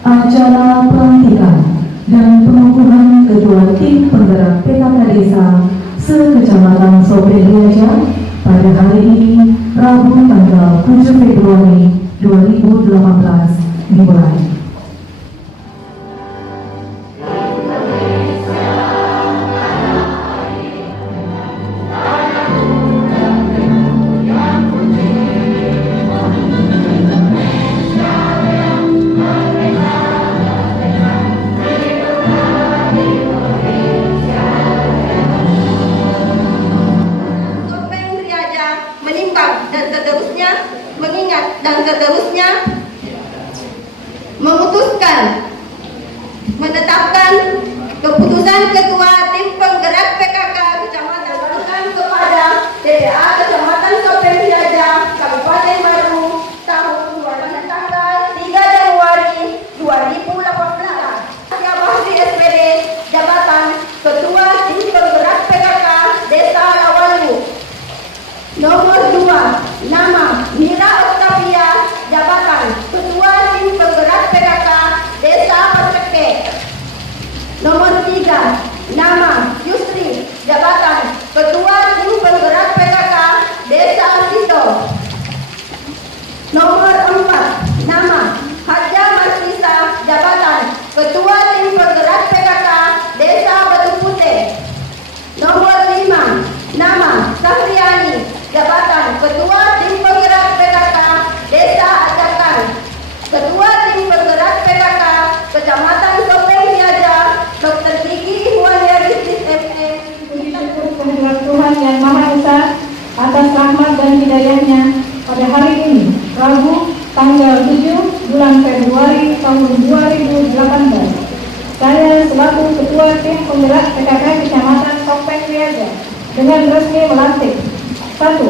Acara pelantikan dan pengukuhan kedua tim penggerak PKK Desa se-Kecamatan Sopeliaja pada hari ini, Rabu tanggal 7 Februari 2018 dimulai. Dan seterusnya memutuskan menetapkan keputusan Ketua Tim Penggerak PKK Kecamatan Barukan kepada DPA Kecamatan Sopeliaja Kabupaten Baru tahun 2000 tanggal 3 Januari 2018. Saya Bahri SPD jabatan Ketua Tim Penggerak PKK Desa Lawalu. Nomor 2, nama Mira Octavia, jabatan Ketua Tim Penggerak PKK Desa Paseke. Nomor 3, nama Yusri, jabatan Ketua Tim Penggerak PKK Desa Sito. Nomor 4, nama Haja Markisa, jabatan Ketua Tim Penggerak PKK Desa Batu Putih. Nomor 5, nama Sahriani, jabatan Ketua Tim Penggerak PKK Desa Ajakan. Ketua Tim Penggerak PKK Kecamatan Sopeliaja Dr. Gigi Ikhwaniaristis ME. Kehadirat Tuhan Yang Maha Esa atas rahmat dan hidayahnya pada hari ini, Rabu tanggal 7 bulan Februari tahun 2018. Saya selaku Ketua Tim Penggerak PKK Kecamatan Sopeliaja dengan resmi melantik: 1.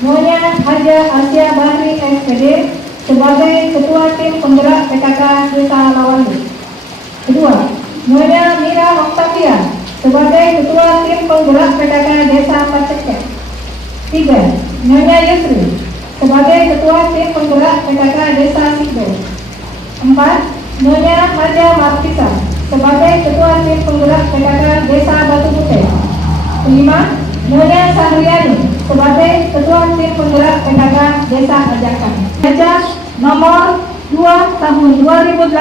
Nyonya Haja Asia Bahri SPD sebagai Ketua Tim Penggerak PKK Desa Lawalu. 2. Nyonya Mira Octavia sebagai Ketua Tim Penggerak PKK Desa Paseke. 3. Nyonya Yusri sebagai Ketua Tim Penggerak PKK Desa Sido. 4. Nyonya Haja Markisa sebagai Ketua Tim Penggerak PKK Desa Batu Putih. 5. Nyonya Sahriani sebagai Ketua Tim Penggerak PKK Desa Ajakan. Baca nomor 2 tahun 2018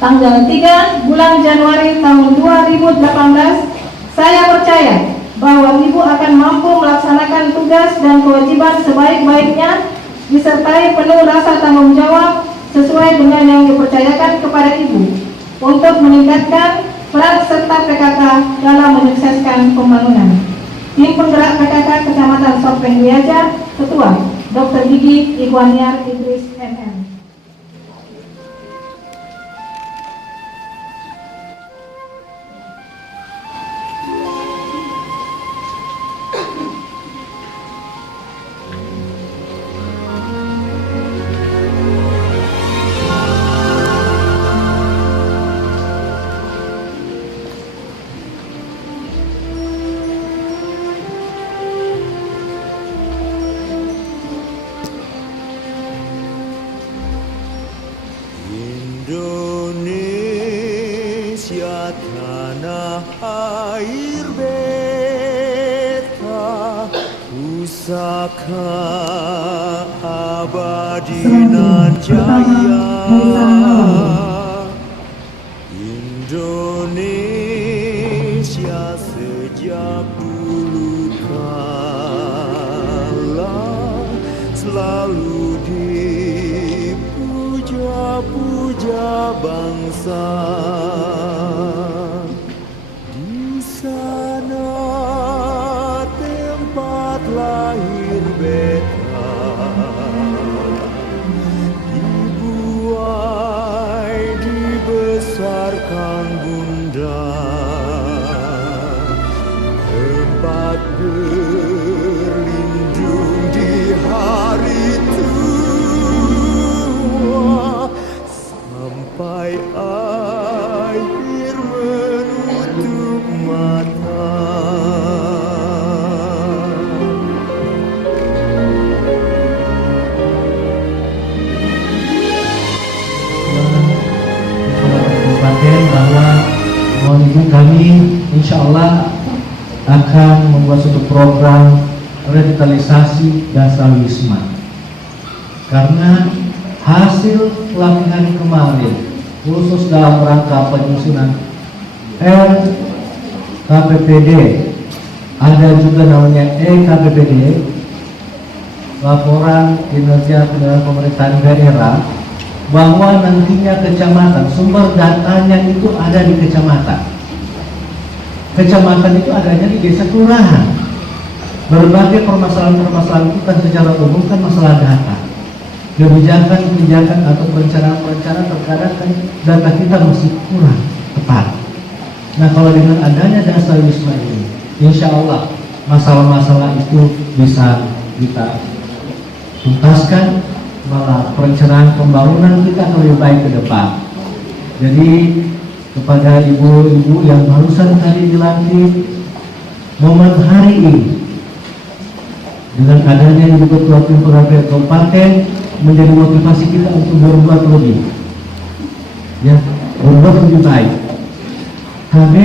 tanggal 3 bulan Januari tahun 2018. Saya percaya bahwa Ibu akan mampu melaksanakan tugas dan kewajiban sebaik-baiknya disertai penuh rasa tanggung jawab sesuai dengan yang dipercayakan kepada Ibu untuk meningkatkan peran serta PKK dalam menyukseskan pembangunan. Tim Penggerak PKK Kecamatan Sopeliaja, Ketua Dr. Gigi Ikhwaniaristis MM. Indonesia tanah air beta, pusaka abadi nan jaya. Indonesia sejak dulu kala selalu puja bangsa. Di sana tempat lahir beta, dibuai dibesarkan bunda, tempat berlindung di hari tua sampai akhir menutup mata. Ibu kami insya Allah akan membuat suatu program revitalisasi dasar wisma, karena hasil pelatihan kemarin khusus dalam rangka penyusunan KPPD, ada juga namanya EKPPD, laporan kinerja pemerintahan daerah, bahwa nantinya kecamatan, sumber datanya itu ada di kecamatan. Kecamatan itu adanya di desa kelurahan. Berbagai permasalahan-permasalahan itu kan secara umum kan masalah data. Kebijakan-kebijakan atau perencanaan-perencanaan terkadang kan data kita masih kurang tepat. Nah, kalau dengan adanya dasar wisma ini, insya Allah masalah-masalah itu bisa kita tuntaskan, malah perencanaan pembangunan kita akan lebih baik ke depan. Jadi kepada ibu-ibu yang barusan tadi dilantik, momen hari ini dengan adanya Ibu Ketua Tim Penggerak Kabupaten menjadi motivasi kita untuk berbuat lebih, ya, berbuat lebih baik. Kami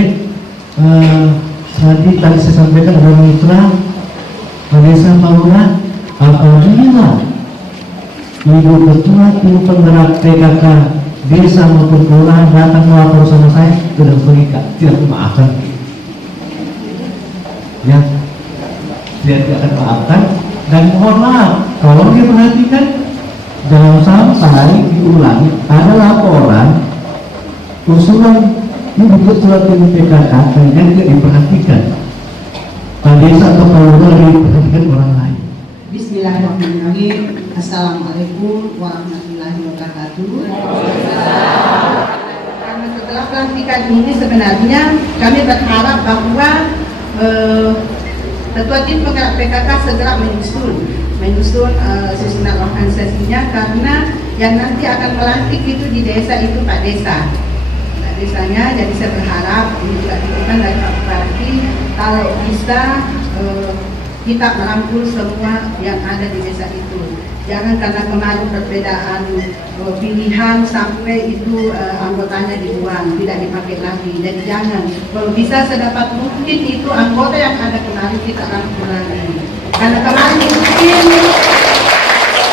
tadi saya sampaikan ada mitra Desa Palura, apabila Ibu Ketua Tim Penggerak PKK desa maupun kelurahan datang melapor sama saya, sudah berikan, tidak memaafkan, ya, tidak akan maafkan. Dan mohon maaf, tolong diperhatikan, jangan sampai diulangi ada laporan usulan Ibu Ketua Tim PKK kemudian tidak diperhatikan, Pak Desa atau Pak Lurah diperhatikan orang lain. Bismillahirrahmanirrahim. Assalamualaikum warahmatullahi wabarakatuh. Karena setelah pelantikan ini sebenarnya kami berharap bahwa Ketua Tim Penggerak PKK segera menyusun susunan organisasinya, karena yang nanti akan melantik itu di desa itu Pak Desa. Nah, desanya, jadi saya berharap ini juga dilakukan dari Pak Bupati, kalau bisa kita merangkul semua yang ada di desa itu. Jangan karena kemarin perbedaan pilihan sampai itu anggotanya dibuang, tidak dipakai lagi. Jadi jangan, kalau bisa sedapat mungkin itu anggota yang ada kemarin kita rangkul lagi. Karena kemarin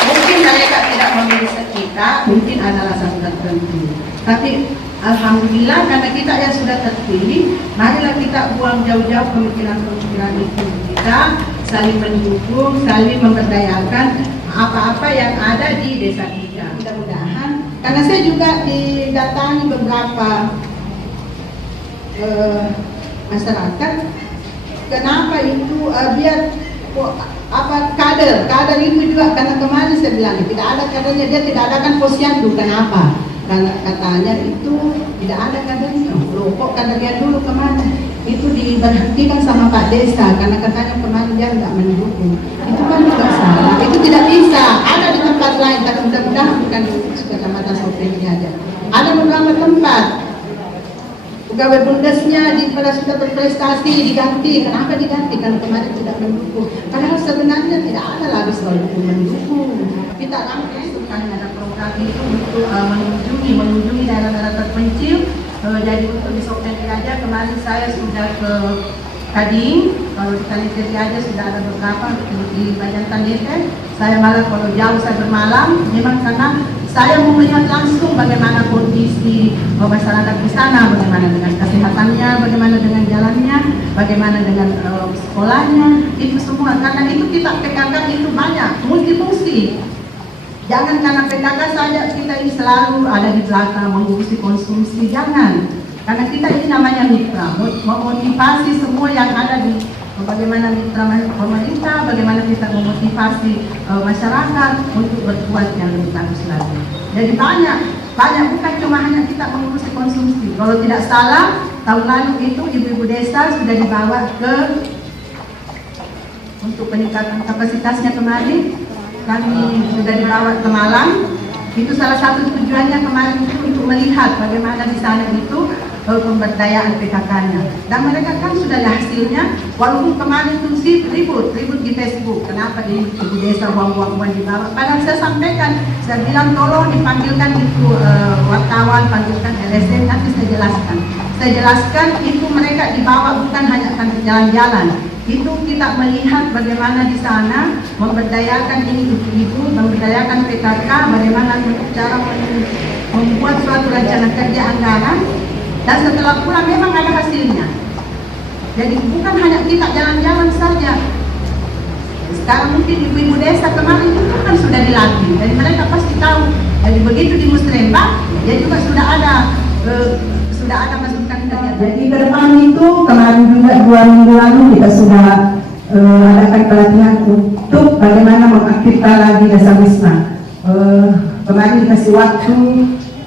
mungkin mereka tidak memilih kita, mungkin ada alasan tertentu. Tapi alhamdulillah karena kita yang sudah terpilih, marilah kita buang jauh-jauh pemikiran-pemikiran itu. Kita saling mendukung, saling memberdayakan apa-apa yang ada di desa kita. Mudah-mudahan, karena saya juga didatangi beberapa masyarakat, kenapa itu biar kader itu juga, karena kemarin saya bilang tidak ada kadernya, dia tidak ada kan posyandu. Kenapa? Karena katanya itu tidak ada kadernya. Loh, kok kadernya dulu kemana? Itu diberhentikan sama Pak Desa karena katanya kemarin dia tidak mendukung. Itu kan juga salah. Itu tidak bisa. Ada di tempat lain, tapi mudah-mudahan bukan di Kecamatan Sopeng aja. Ada beberapa tempat pegawai bundesnya pada sudah berprestasi diganti. Kenapa diganti? Karena kemarin tidak mendukung. Padahal sebenarnya tidak ada lagi soal mendukung. Kita rangkai karena ada program itu untuk mengunjungi daerah-daerah terpencil. Jadi untuk di Sopeng aja kemarin saya sudah ke Kading, kalau di Kaliteri aja sudah ada beberapa, di Bajantan Desa. Saya malah kalau jauh saya bermalam, memang karena saya mau melihat langsung bagaimana kondisi masyarakat di sana, bagaimana dengan kesehatannya, bagaimana dengan jalannya, bagaimana dengan sekolahnya, itu semua. Karena itu kita PKK itu banyak, multifungsi. Jangan karena PKK saja kita ini selalu ada di belakang mengurusi konsumsi, jangan. Karena kita ini namanya mitra, memotivasi semua yang ada di bagaimana mitra pemerintah, bagaimana kita memotivasi masyarakat untuk berbuat yang lebih bagus lagi. Jadi banyak bukan cuma hanya kita mengurusi konsumsi. Kalau tidak salah, tahun lalu itu ibu-ibu desa sudah dibawa ke untuk peningkatan kapasitasnya kemarin. Kami sudah dibawa ke Malang. Itu salah satu tujuannya kemarin itu untuk melihat bagaimana di sana itu pemberdayaan PKK-nya. Dan mereka kan sudah ada hasilnya. Walaupun kemarin itu sih ribut di Facebook. Kenapa di ibu desa uang dibawa? Padahal saya sampaikan, saya bilang tolong dipanggilkan itu wartawan, panggilkan LSM, nanti saya jelaskan. saya jelaskan itu mereka dibawa bukan hanya jalan-jalan. Itu kita melihat bagaimana di sana memberdayakan ibu-ibu, memberdayakan PKK, bagaimana cara membuat suatu rencana kerja anggaran, dan setelah pulang memang ada hasilnya. Jadi bukan hanya kita jalan-jalan saja. Sekarang mungkin ibu-ibu desa kemarin itu kan sudah dilatih, jadi mereka pasti tahu. Jadi begitu di Musrembang, dia juga sudah ada masukan kerja. Jadi ke depan itu kemarin juga 2 minggu lalu kita sudah adakan pelatihan untuk bagaimana mengaktifkan lagi desa wisma. Kemarin dikasih waktu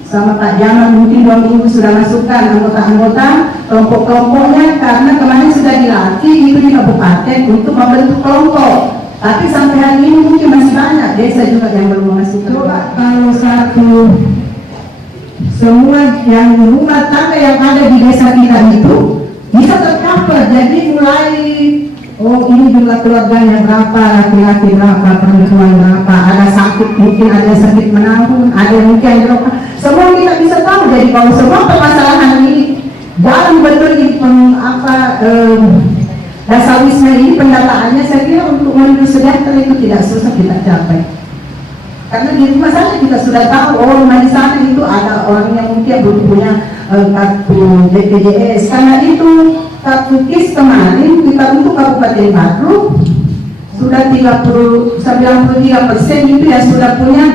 sama Pak Jamal, mungkin 2 minggu sudah masukkan anggota-anggota kelompok-kelompoknya, karena kemarin sudah dilatih itu di kabupaten untuk membentuk kelompok. Tapi sampai hari ini mungkin masih banyak desa juga yang belum masuk. Coba kalau semua yang rumah tangga yang ada di desa kita itu bisa tercover. Jadi mulai ini jumlah keluarganya berapa, laki-laki berapa, perempuan berapa, ada sakit, mungkin ada sakit menahun, ada mungkin berapa, semua kita bisa tahu. Jadi kalau semua permasalahan ini dalam betul di dasar wisma ini pendataannya, saya kira untuk menuju sejahtera itu tidak susah kita capai. Karena di rumah saja kita sudah tahu, rumah di sana itu ada orang yang mungkin belum punya kartu BPJS. Karena itu kartu KIS kemarin kita untuk Kabupaten Badrug sudah 93% itu yang sudah punya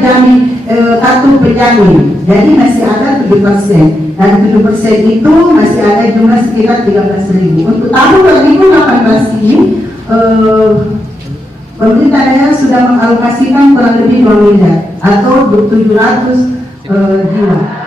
kartu penjamin. Jadi masih ada 7%. Dan 7% itu masih ada jumlah sekitar 13.000. Untuk tahun 2018 ini pemerintah daerah sudah mengalokasikan kurang lebih 2 miliar atau 700 jiwa.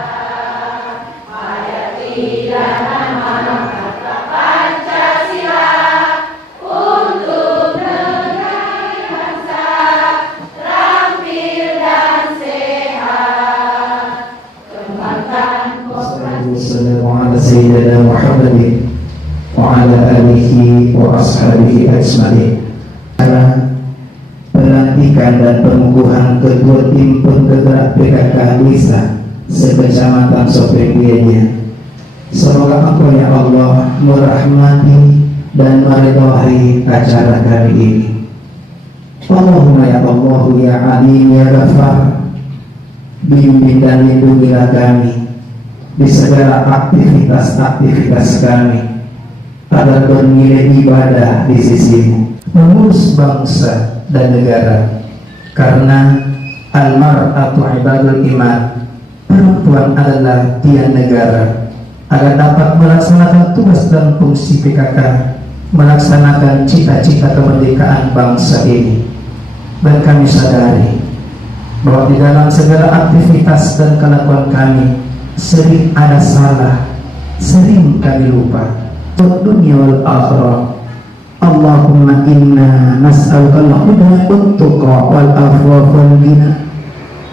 Sayyidina Muhammadin wa ala alihi wa ashabihi ajma'in. Pelantikan dan pengukuhan ketua tim penggerak PKK desa sekecamatan Sopenggianya. Semoga Engkau ya Allah merahmati dan meridhai acara kali ini. Allahumma ya Allah ya Alim ya Ghafar, bimbing dan lindungilah kami di segala aktivitas kami agar bernilai ibadah di sisimu, mengurus bangsa dan negara, karena al-mar'atu ibadul iman, perempuan adalah tiang negara, agar dapat melaksanakan tugas dan fungsi PKK, melaksanakan cita-cita kemerdekaan bangsa ini. Dan kami sadari bahwa di dalam segala aktivitas dan kelakuan kami sering ada salah, sering kami lupa dunia wal akhirah. Allahumma inna nas'aluka al-huda wat-tuqa wal afwa wal ghina.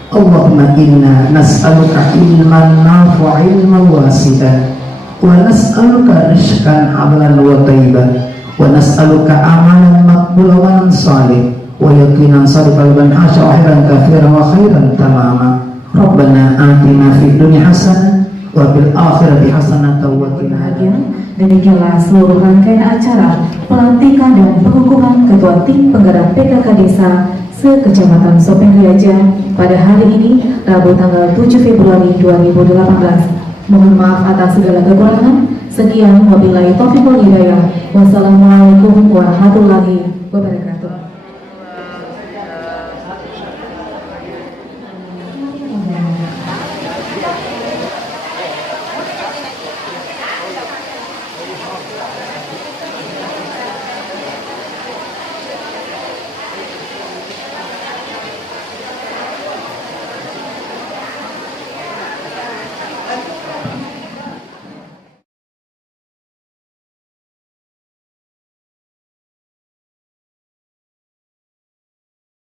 Allahumma inna nas'aluka ilman nafi'an ilman wasi'an wa nas'aluka rizqan halalan wa thayyiban wa nas'aluka amalan maqbulan salih wa yaqinan sadiqan hasya'an katsiran wa khairan tamama. Rabbana atina fid dunya hasanah wa fil akhirati hasanah wa qina adzabannar. Demikianlah seluruh rangkaian acara pelantikan dan pengukuhan Ketua Tim Penggerak PKK Desa se-Kecamatan Sopenggiaja pada hari ini, Rabu tanggal 7 Februari 2018. Mohon maaf atas segala kekurangan. Sekian, wabillahi taufiq wal hidayah. Wassalamualaikum warahmatullahi wabarakatuh.